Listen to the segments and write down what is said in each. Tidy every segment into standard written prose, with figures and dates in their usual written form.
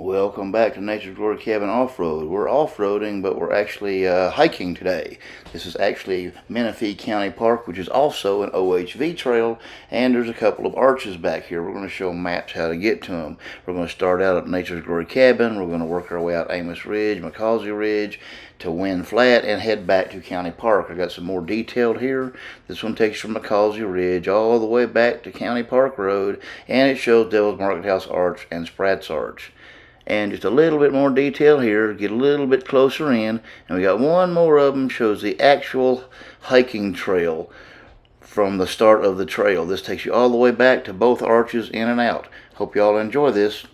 Welcome back to Nature's Glory Cabin Off-Road. We're off-roading, but we're actually hiking today. This is actually Menifee County Park, which is also an OHV trail, and there's a couple of arches back here. We're going to show maps how to get to them. We're going to start out at Nature's Glory Cabin. We're going to work our way out Amos Ridge, McCausey Ridge, to Wind Flat, and head back to County Park. I got some more detailed here. This one takes you from McCausey Ridge all the way back to County Park Road, and it shows Devil's Markethouse Arch and Spratt's Arch. And just a little bit more detail here, get a little bit closer in, and we got one more of them, shows the actual hiking trail from the start of the trail. This takes you all the way back to both arches, in and out. Hope y'all enjoy this.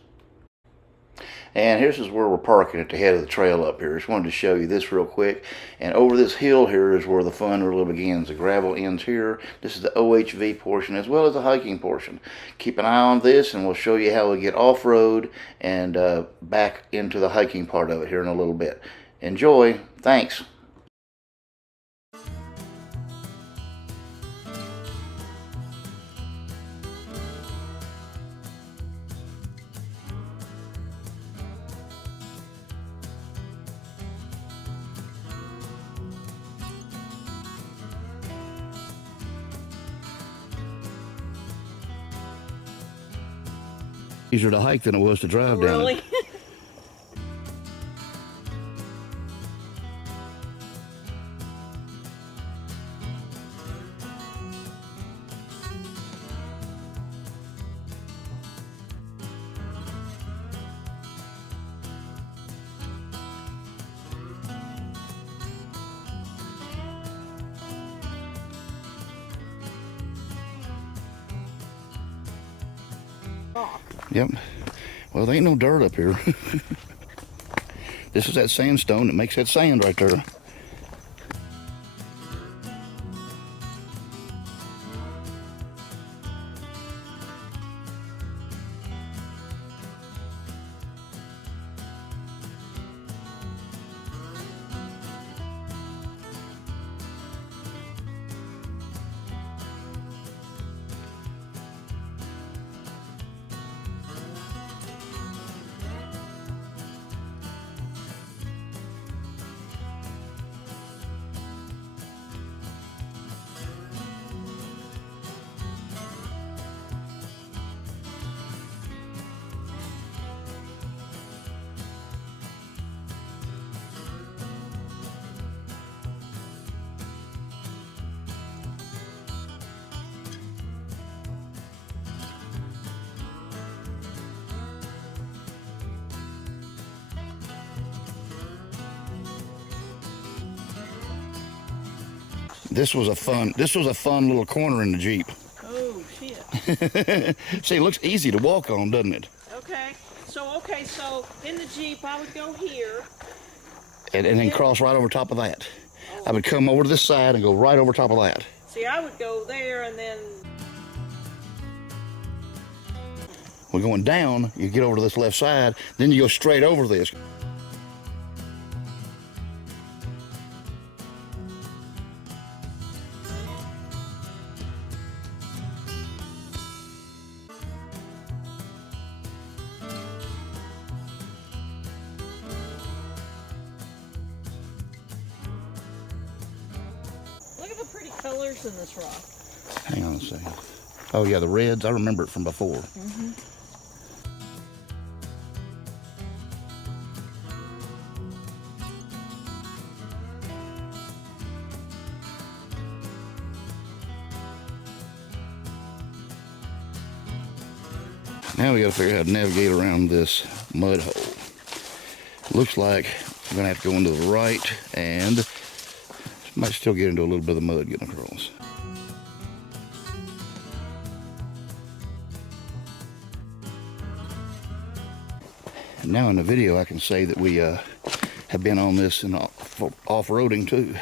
And here's where we're parking at the head of the trail up here. Just wanted to show you this real quick. And over this hill here is where the fun really begins. The gravel ends here. This is the OHV portion as well as the hiking portion. Keep an eye on this and we'll show you how we get off-road and back into the hiking part of it here in a little bit. Enjoy. Thanks. Easier to hike than it was to drive down. Really? Yep. Well, there ain't no dirt up here. This is that sandstone that makes that sand right there. This was a fun little corner in the Jeep. Oh, shit. See, it looks easy to walk on, doesn't it? Okay. So in the Jeep, I would go here. And then cross right over top of that. I would come over to this side and go right over top of that. See, I would go there and then... We're going down, you get over to this left side, then you go straight over this. Look at the pretty colors in this rock. Hang on a second. Oh yeah, the reds, I remember it from before. Mm-hmm. Now we got to figure out how to navigate around this mud hole. Looks like we're going to have to go into the right and might still get into a little bit of mud getting across. And now in the video I can say that we have been on this and off-roading too.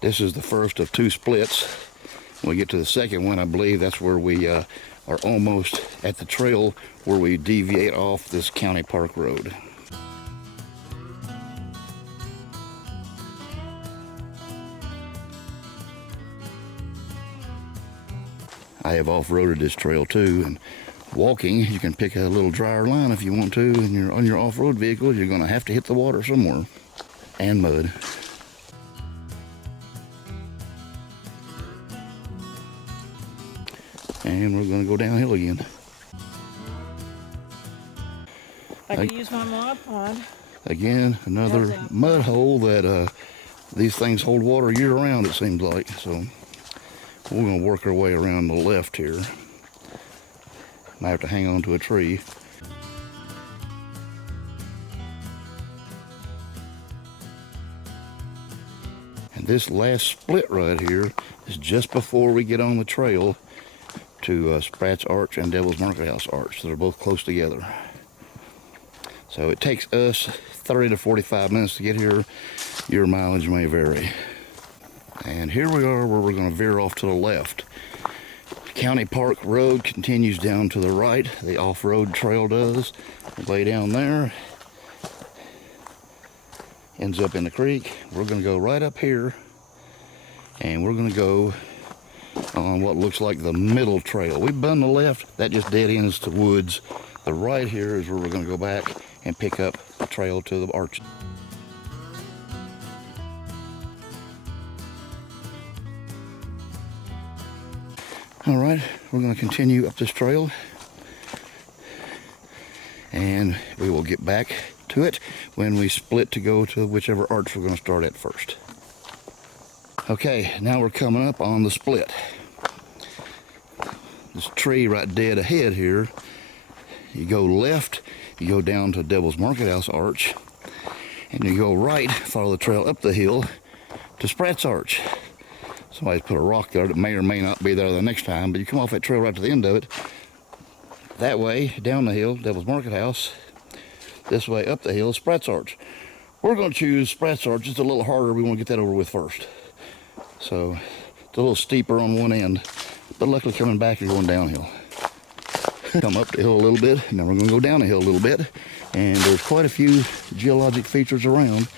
This is the first of two splits. When we get to the second one, I believe that's where we are almost at the trail where we deviate off this county park road. I have off-roaded this trail too, and walking, you can pick a little drier line if you want to, and you're on your off-road vehicle, you're going to have to hit the water somewhere, and mud. And we're going to go downhill again. I can use my Mod Pod. Again, another mud hole that these things hold water year round, it seems like. So we're going to work our way around the left here. Might have to hang on to a tree. And this last split right here is just before we get on the trail to Spratt's Arch and Devil's Markethouse Arch. They're both close together. So it takes us 30 to 45 minutes to get here. Your mileage may vary. And here we are where we're going to veer off to the left. County Park Road continues down to the right. The off-road trail does. Way down there. Ends up in the creek. We're going to go right up here. And we're going to go on what looks like the middle trail. We've done the left. That just dead ends to woods. The right here is where we're going to go back and pick up the trail to the arch. All right, we're going to continue up this trail, and we will get back to it when we split to go to whichever arch we're going to start at first. Okay, now we're coming up on the split. This tree right dead ahead here, you go left, you go down to Devil's Markethouse Arch, and you go right, follow the trail up the hill to Spratt's Arch. Somebody's put a rock there that may or may not be there the next time, but you come off that trail right to the end of it. That way, down the hill, Devil's Markethouse. This way, up the hill, Spratt's Arch. We're going to choose Spratt's Arch. It's a little harder. We want to get that over with first. So, it's a little steeper on one end, but luckily coming back, you're going downhill. Come up the hill a little bit, and then we're going to go down the hill a little bit. And there's quite a few geologic features around.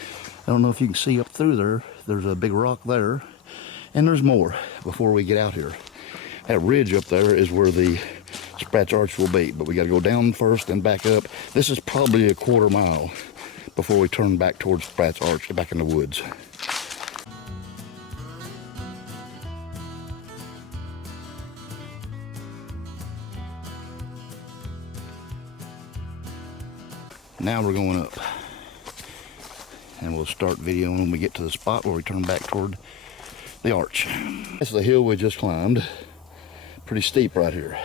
I don't know if you can see up through there. There's a big rock there. And there's more before we get out here. That ridge up there is where the Spratt's Arch will be, but we got to go down first and back up. This is probably a quarter mile before we turn back towards Spratt's Arch, back in the woods. Now we're going up, and we'll start videoing when we get to the spot where we turn back toward the arch. This is the hill we just climbed. Pretty steep right here.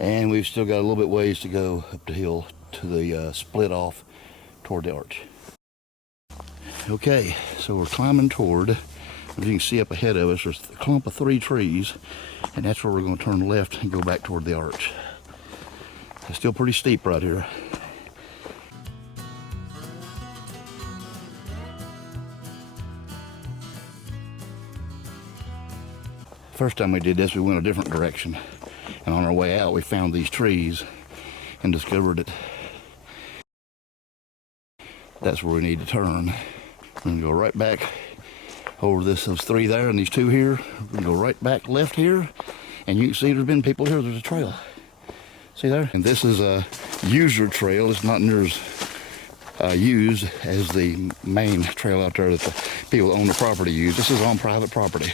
And we've still got a little bit ways to go up the hill to the split off toward the arch. Okay, so we're climbing toward, as you can see up ahead of us, there's a clump of 3 trees, and that's where we're going to turn left and go back toward the arch. It's still pretty steep right here. First time we did this, we went a different direction, and on our way out we found these trees and discovered that that's where we need to turn. We're going to go right back over those 3 there and these 2 here. We're going to go right back left here, and you can see there's been people here. There's a trail. See there? And this is a user trail. It's not near as used as the main trail out there that the people that own the property use. This is on private property.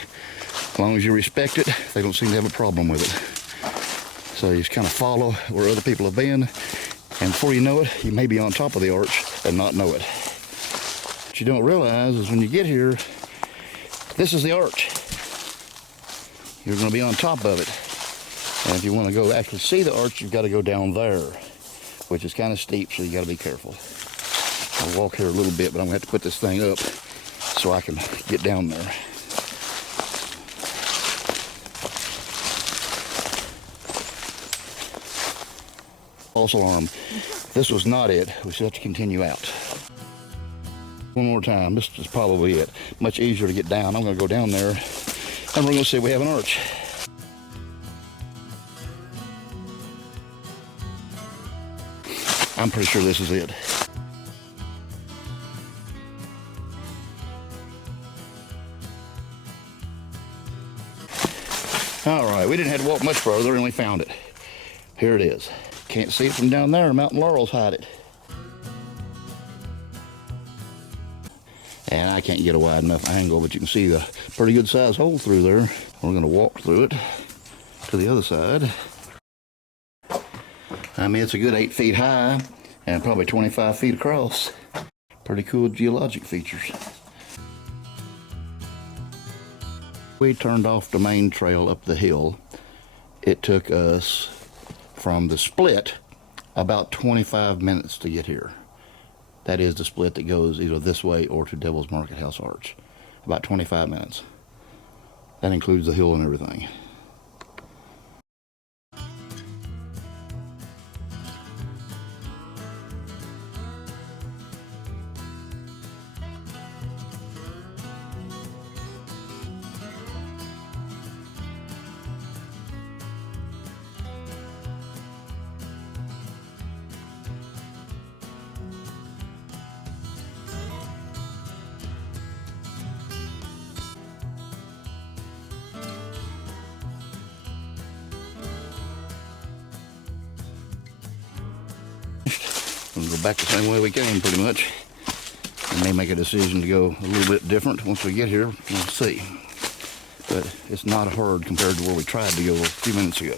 As long as you respect it, they don't seem to have a problem with it. So you just kind of follow where other people have been, and before you know it, you may be on top of the arch and not know it. What you don't realize is when you get here, this is the arch. You're going to be on top of it. And if you want to go actually see the arch, you've got to go down there, which is kind of steep, so you got to be careful. I'll walk here a little bit, but I'm going to have to put this thing up so I can get down there. False alarm. This was not it. We still have to continue out. One more time. This is probably it. Much easier to get down. I'm going to go down there, and we're going to see we have an arch. I'm pretty sure this is it. All right, we didn't have to walk much further, and we found it. Here it is. Can't see it from down there. Mountain laurels hide it. And I can't get a wide enough angle, but you can see the pretty good sized hole through there. We're going to walk through it to the other side. I mean, it's a good 8 feet high and probably 25 feet across. Pretty cool geologic features. We turned off the main trail up the hill. It took us from the split about 25 minutes to get here. That is the split that goes either this way or to Devil's Markethouse Arch. About 25 minutes. That includes the hill and everything. We'll go back the same way we came, pretty much. We may make a decision to go a little bit different once we get here. We'll see. But it's not hard compared to where we tried to go a few minutes ago.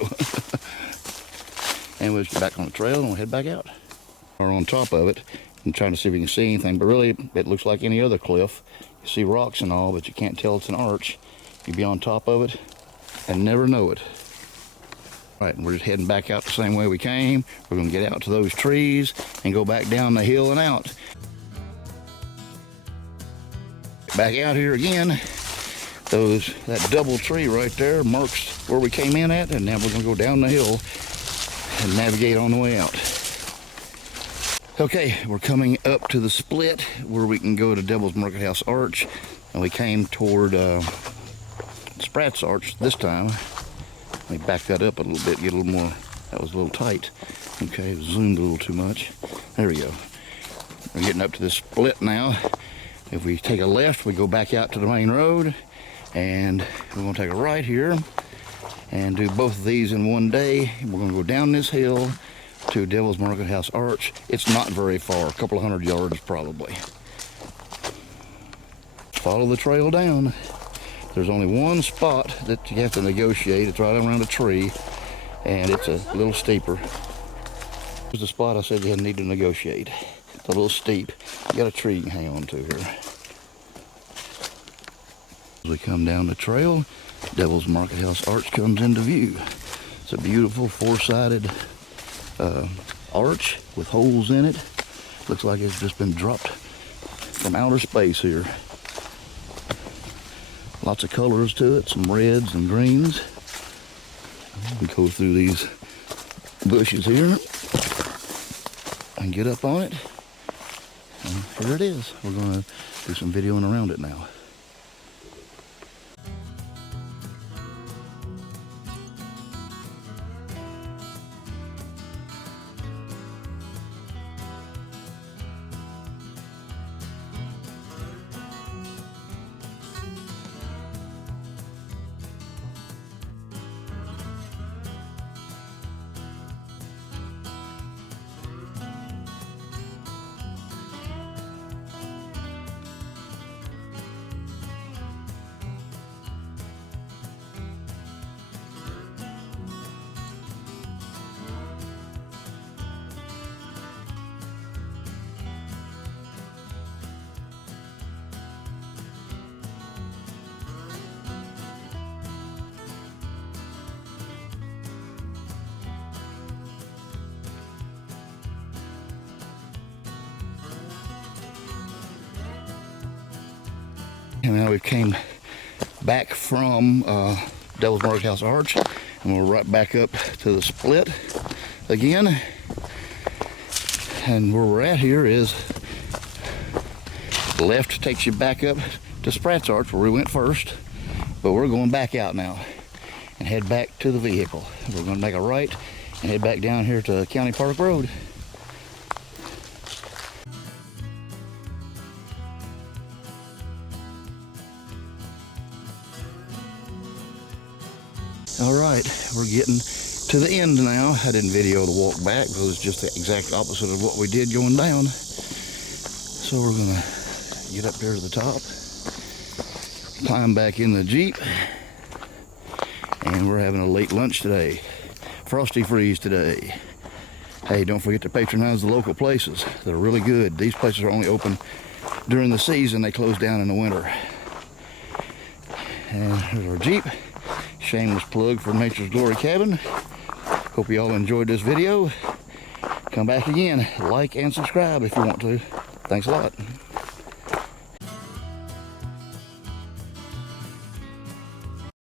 And we'll get back on the trail and we'll head back out. We're on top of it and trying to see if we can see anything, but really it looks like any other cliff. You see rocks and all, but you can't tell it's an arch. You'd be on top of it and never know it. Right, and we're just heading back out the same way we came. We're going to get out to those trees and go back down the hill and out. Back out here again. That double tree right there marks where we came in at, and now we're going to go down the hill and navigate on the way out. Okay, we're coming up to the split where we can go to Devil's Markethouse Arch, and we came toward Spratt's Arch this time. Let me back that up a little bit, get a little more. That was a little tight. Okay, zoomed a little too much. There we go. We're getting up to this split now. If we take a left, we go back out to the main road, and we're going to take a right here and do both of these in one day. We're going to go down this hill to Devil's Markethouse Arch. It's not very far, a couple of 100 yards probably. Follow the trail down. There's only one spot that you have to negotiate. It's right around a tree, and it's a little steeper. Here's the spot I said you need to negotiate. It's a little steep. You got a tree you can hang on to here. As we come down the trail, Devil's Markethouse Arch comes into view. It's a beautiful four-sided arch with holes in it. Looks like it's just been dropped from outer space here. Lots of colors to it, some reds and greens. We go through these bushes here and get up on it. And here it is. We're going to do some videoing around it now. And now we came back from Devil's Markethouse Arch, and we're right back up to the split again. And where we're at here is the left takes you back up to Spratt's Arch where we went first, but we're going back out now and head back to the vehicle. We're going to make a right and head back down here to County Park Road. All right, we're getting to the end now. I didn't video the walk back because it's just the exact opposite of what we did going down. So we're gonna get up there to the top, climb back in the Jeep, and we're having a late lunch today. Frosty Freeze today. Hey, don't forget to patronize the local places. They're really good. These places are only open during the season. They close down in the winter. And there's our Jeep. Shameless plug for Nature's Glory Cabin. Hope you all enjoyed this video. Come back again. Like and subscribe if you want to. Thanks a lot.